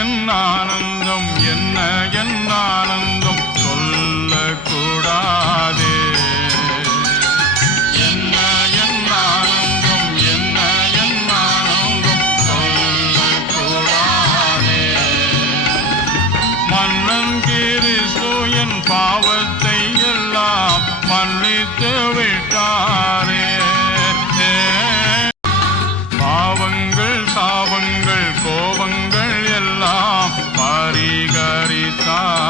என் ஆனந்தம் என்ன என் ஆனந்தம் சொல்லக்கூடாதே. என்ன என் ஆனந்தம் என்ன என் ஆனந்தம் சொல்லக்கூடாதே. மன்னன் கிறிஸ்து என் பாவத்தை எல்லாம் மன்னித்து விட்டாரே. பாவங்கள் சாபங்கள் கோபங்கள் எல்லாம் பரிகரித்தார்.